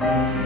thank you